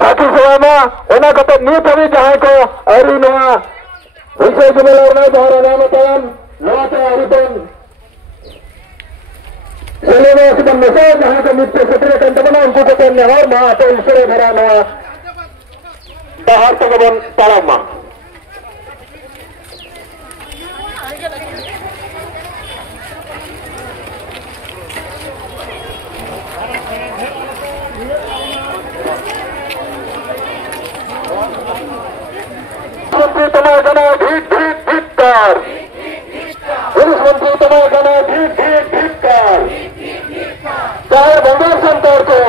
साथी सेवामा ओना कते नीतमी जहाँको अरु नवा विषय जुमेलाउन जहर नामतम नवाता अरुतम सेलेमा सिदम नसा जहाँको मुख्य क्षेत्र कन्तमना उनको कते नेहर मा तो इसरे भरा नवा बाहर तगबन तालामा मंत्री तमाम जना भीट भीट भीट कर पुलिस मंत्री तमाम जना भीट भीट भीट कर चाहे बंदर संतर को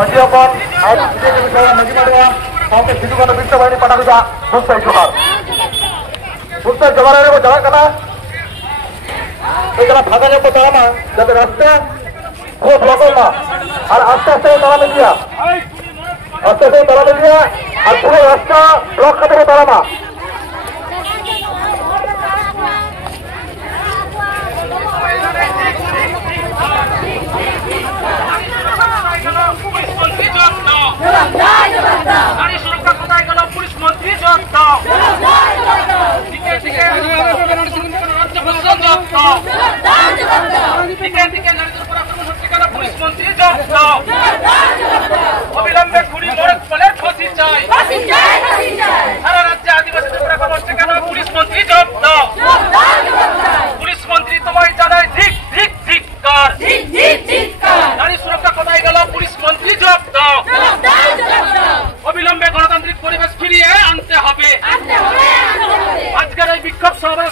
मजियापन आज विजय विषय मजी माडवा हमके सिद्धुगण बिट्ट बाणी पटाकुजा मुक्ता जोहार रे वो जगह कना एकला फागा ने बतामा जब रास्ता वो ब्लॉक होगा और आस्ते आस्ते ताला मिल गया और पूरा रास्ता ब्लॉक करके तालामा नारी सुरक्षा कोटाय गल पुलिस मंत्री जवाब दाओ टिके टिके राज्य प्रशासन जवाब दाओ टिके टिके नारी सुरक्षा कोटाय पुलिस मंत्री जवाब दाओ अविलंबे खुड़ी मोड़ प्लेट फांसी चाय सारा राज्य आदिवासी सुरक्षा कोटाय पुलिस मंत्री जवाब दाओ पुलिस मंत्री तुम्हारी जानाय ठीक ठीक ठीक कर नारी सुरक्षा कोटाय गल पुलिस मंत्री जवाब दाओ अविलंबे गणतांत्रिक परिवेश फिरिए आनते হবে আজকের এই বিক্ষোভ সভায়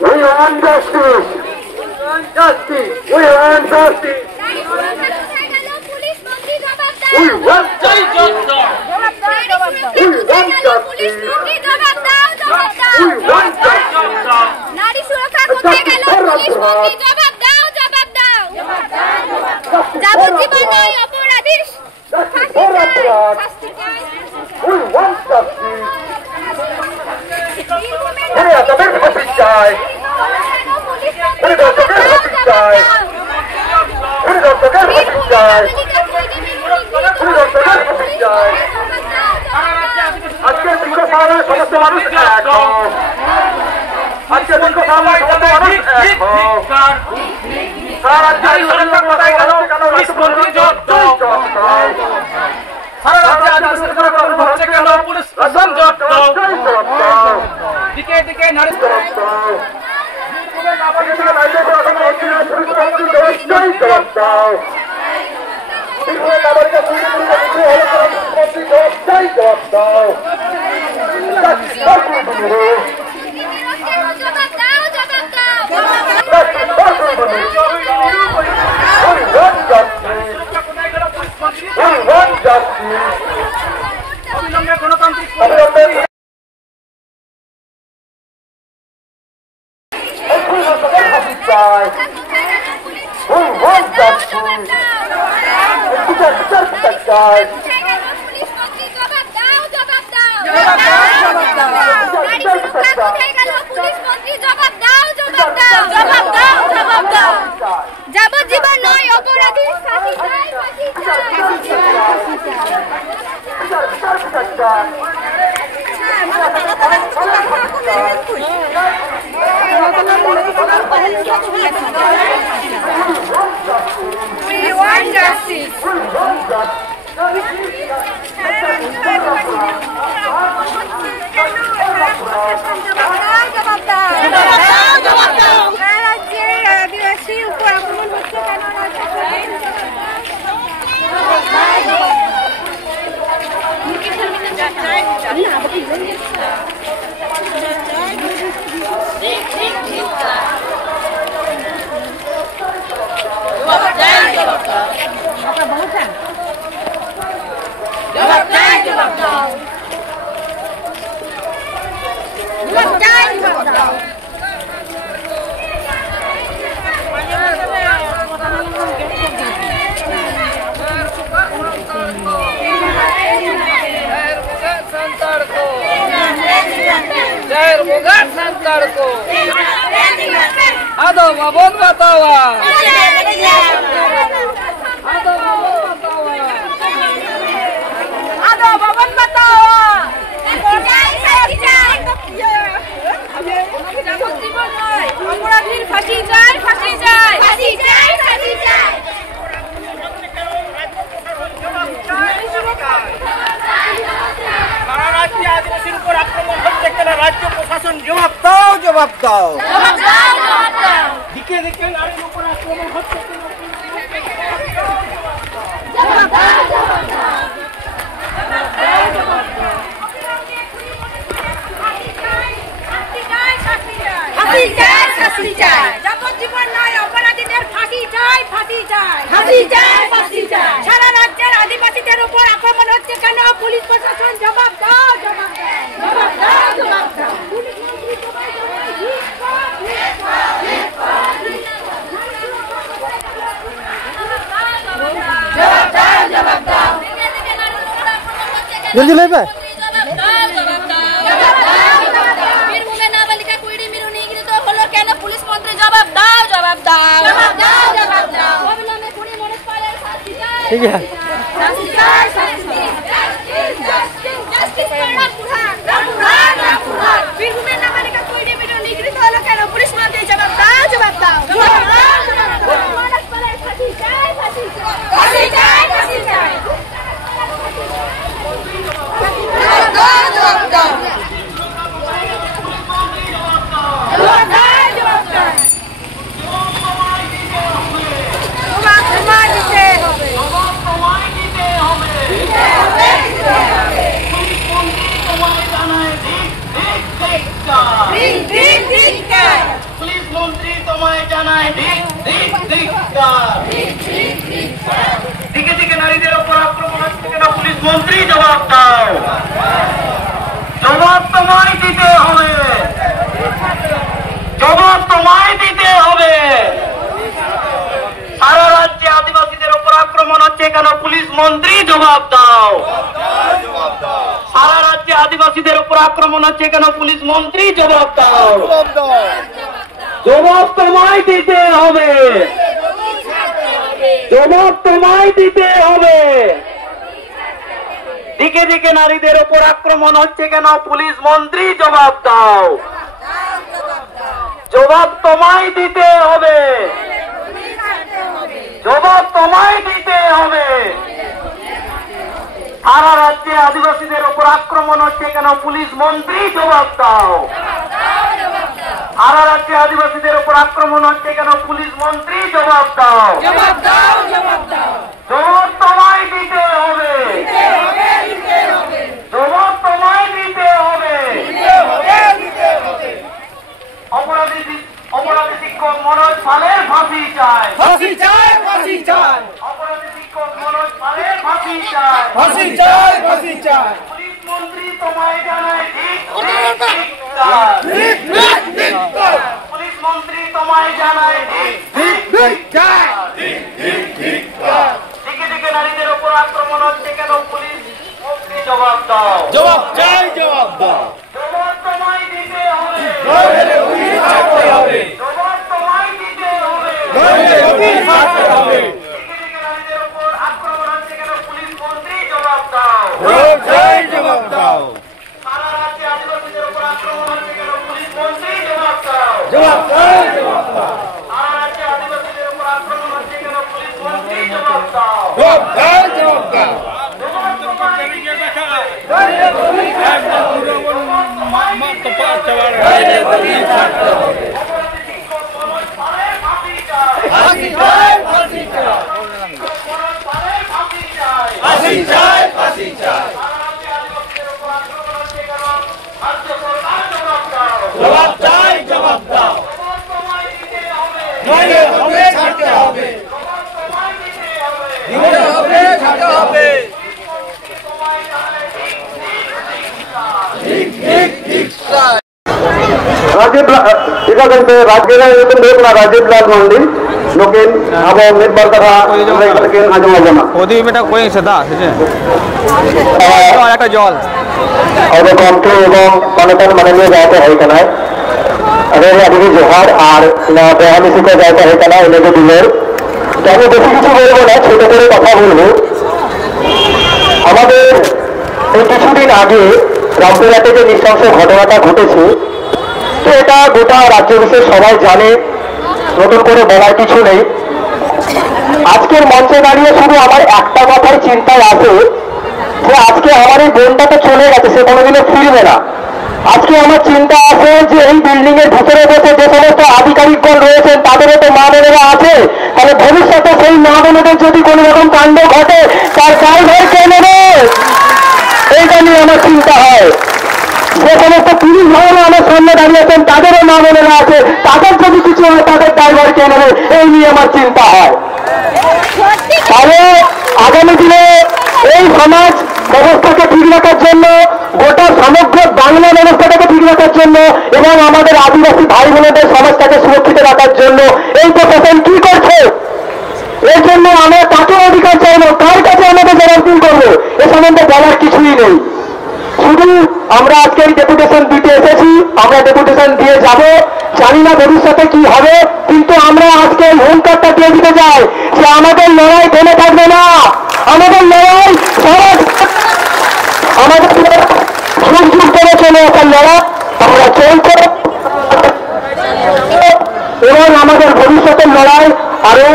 We want justice. Justice. We want justice. We want justice. We want justice. We want justice. नारी सुरक्षा कोटाय गल पुलिस मंत्री जवाब दाओ যাবজ্জীবন নয় অপরাধী শাস্তি চাই We want justice. We are the best justice guy. We are the best justice guy. We are the best justice guy. We are the best justice guy. আজকে দিনকো সারা সমস্ত মানুষ এক হও আজকে দিনকো সারা সমস্ত মানুষ এক হও সারা রাজ্যের সুরক্ষা কোথায় গেল পুলিশ মন্ত্রী জবাব দাও সারা রাজ্যে আদিবাসী সুরক্ষা হচ্ছে কেন পুলিশ প্রশাসন জবাব দাও দিকে দিকে নারী অবিলম্বে গণতান্ত্রিক যাবজ্জীবন নয় অপরাধী ফাঁসি চাই Ado babon batawa. অপরাধীর ফাঁসি চাই, ফাঁসি চাই, ফাঁসি চাই, ফাঁসি চাই। সারা রাজ্যে আদিবাসীর উপর আক্রমণ হচ্ছে কেন? রাজ্য প্রশাসন জবাব দাও, জবাব দাও। দিকে দিকে নারীর উপর আক্রমণ হচ্ছে কেন? ফাঁসি চাই, ফাঁসি চাই। যাবজ্জীবন নয়, অপরাধীদের ফাঁসি চাই, ফাঁসি চাই, ফাঁসি চাই, ফাঁসি চাই। সারা রাজ্যের আদিবাসীদের উপর আক্রমণ হচ্ছে কেন? পুলিশ প্রশাসন জবাব দাও, জবাব দাও, জবাব দাও, জবাব দাও। পুলিশ মন্ত্রী সবাই জানায় ধিক্কার, ধিক্কার, ধিক্কার, জবাব দাও, জবাব দাও। জলদি লইবে ठीक है पुलिस मंत्री जवाब दाओ, जवाब दाओ, जवाब दाओ, जवाब दाओ। फांसी चाय, फांसी चाय, फांसी चाय, फांसी चाय। जवाब दाओ, जवाब दाओ, जवाब दाओ, जवाब दाओ। जवाब তোমায় দিতে হবে, জবাব তোমায় দিতে হবে, দিতে হবে, দিতে হবে। পুলিশ মন্ত্রী তোমায় জানায় ঠিক ঠিক ধিক্কার, ঠিক ঠিক ধিক্কার। পুলিশ মন্ত্রী তোমায় জানায় ঠিক ঠিক ধিক্কার, ঠিক ঠিক ধিক্কার। দিকে দিকে নারীদের উপর আক্রমণ হচ্ছে কেন? পুলিশ মন্ত্রী জবাব দাও, জবাব তোমায় দিতে হবে, জবাব তোমায় দিতে হবে। সারা রাজ্যে আদিবাসীদের উপর আক্রমণ হচ্ছে কেন? পুলিশ মন্ত্রী জবাব দাও, সারা রাজ্যে আদিবাসীদের উপর আক্রমণ হচ্ছে কেন? পুলিশ মন্ত্রী জবাব দাও, জবাব তোমায় দিতে হবে, জবাব তোমায় দিতে হবে। দিকে দিকে নারীদের উপর আক্রমণ হচ্ছে কেন? পুলিশ মন্ত্রী জবাব দাও, জবাব তোমায় দিতে হবে, জবাব তোমায় দিতে হবে। সারা রাজ্যে আদিবাসীদের উপর আক্রমণ হচ্ছে কেন? পুলিশ মন্ত্রী জবাব দাও, সারা রাজ্যে আদিবাসীদের উপর আক্রমণ হচ্ছে কেন? পুলিশ মন্ত্রী জবাব দাও, জবাব দাও, জবাব দাও। জবাব তোমায় দিতে হবে, জবাব তোমায় দিতে হবে। অপরাধী শিক্ষক মনোজ পালের ফাঁসি চাই, फांसी चाय फांसी चाय অপরাধী শিক্ষক মনোজ পালের ফাঁসি চাই, फांसी चाय फांसी चाय পুলিশ মন্ত্রী তোমায় জানায় ঠিক ঠিক ধিক্কার, পুলিশ মন্ত্রী তোমায় জানায় ঠিক ঠিক ধিক্কার। দিকে দিকে নারীদের উপর আক্রমণ হচ্ছে কেন? পুলিশ মন্ত্রী জবাব দাও, जवाब चाय जवाब दो জবাব তোমায় দিতে হবে, জবাব তোমায় দিতে হবে। দিকে দিকে নারীদের উপর আক্রমণ হচ্ছে কেন? পুলিশ মন্ত্রী জবাব দাও, जवाब दो সারা রাজ্যে আদিবাসীদের উপর আক্রমণ হচ্ছে কেন? পুলিশ মন্ত্রী জবাব দাও, जवाब সারা রাজ্যে আদিবাসীদের উপর আক্রমণ হচ্ছে কেন? পুলিশ মন্ত্রী জবাব দাও, जवाब জবাব তোমায় দিতে হবে, অপরাধী শিক্ষক মনোজ পালের ফাঁসি চাই, মনোজ পালের ফাঁসি চাই। সারা রাজ্যে আদিবাসীদের উপর আক্রমণ হচ্ছে কেন? জবাব চাই, জবাব দাও। নইলে হবে, ছাড়তে হবে। দিতে হবে, ছাড়তে হবে। ঠিক ঠিক ঠিক স্যার। राजीव लाल मंडी लेकिन अब निर्भर करा लेकिन आज मजना ওদি মেটা কই সেটা সেটা আর একটা জল और कमके एवं कनेक्शन माननीय जाते है कना अरे अभी जोहार और ना बेहाल इसी को जाता है कना इन्हें जो दिलेर तो আমি বেশি কিছু বলবো না ছোট করে কথা বলবো আমাদের এই কিছুদিন আগে রামপুরহাটে যে নৃশংস ঘটনাটা ঘটেছে তো এটা গোটা রাজ্য বিশেষ সবাই জানে নতুন করে বলার কিছু নেই আজকের মঞ্চে দাঁড়িয়ে শুধু আমার একটা কথাই চিন্তায় আসে যে আজকে আমার এই বোনটা তো চলে গেছে সে কোনোদিনও ফিরবে না আজকে আমার চিন্তা আছে যে এই বিল্ডিং এর ভিতরে বসে যে সমস্ত আধিকারিকগণ রয়েছেন তাদেরও তো মা বোনেরা আছে তাহলে ভবিষ্যতে সেই মা বোনেদের যদি কোনো রকম কাণ্ড ঘটে তার দায়ভার কে নেবে এইটা নিয়ে আমার চিন্তা হয় যে সমস্ত পুলিশ ভাইরা আমার সামনে দাঁড়িয়েছেন তাদেরও মা বোনেরা আছে তাদের যদি কিছু হয় তাদের দায়ভার কে নেবে এই নিয়ে আমার চিন্তা হয় তাহলে আগামী দিনে এই সমাজ ব্যবস্থাকে ঠিক রাখার জন্য গোটা সমগ্র বাংলা ব্যবস্থাটাকে ঠিক রাখার জন্য এবং আমাদের আদিবাসী ভাই বোনেদের সমাজটাকে সুরক্ষিত রাখার জন্য এই প্রশাসন কি করছে এর জন্য আমরা তাকে অধিকার চাইবো কার কাছে আমাদের জবাবদিহি করবো এ সম্বন্ধে বলার কিছুই নেই শুধু আমরা আজকে এই ডেপুটেশন দিতে এসেছি আমরা ডেপুটেশন দিয়ে যাব জানি না ভবিষ্যতে কি হবে কিন্তু আমরা আজকে এই হুঙ্কারটা দিয়ে দিতে চাই যে আমাদের লড়াই থেমে থাকবে না আমাদের লড়াই সমাজ আমাদের যুগ যুগ ধরে চলে আসার লড়াই আমরা চলছে এবং আমাদের ভবিষ্যতের লড়াই আরো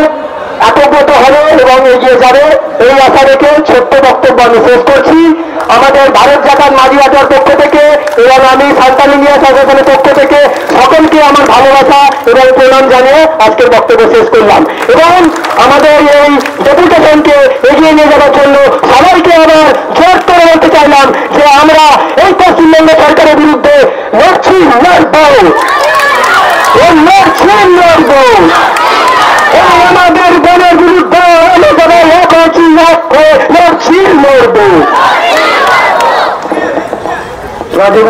একত্রিত হবে এবং এগিয়ে যাবে এই আশা রেখে ছোট্ট বক্তব্য আমি শেষ করছি আমাদের ভারত জাকাত মাঝিয়াটার পক্ষ থেকে এবং আমি সান্তাল ইন্ডিয়া সংগঠনের পক্ষ থেকে সকলকে আমার ভালোবাসা এবং প্রণাম জানিয়ে আজকের বক্তব্য শেষ করলাম এবং আমাদের এই ডেপুটেশনকে এগিয়ে নিয়ে যাওয়ার জন্য সবাইকে আবার জোর করে বলতে চাইলাম যে আমরা এই পশ্চিমবঙ্গ সরকারের বিরুদ্ধে লড়ছি লড়বো লড়বো আমাদের বোনের বিরুদ্ধে আমি সবাই এক হচ্ছি লড়ছি লড়বো রাজীব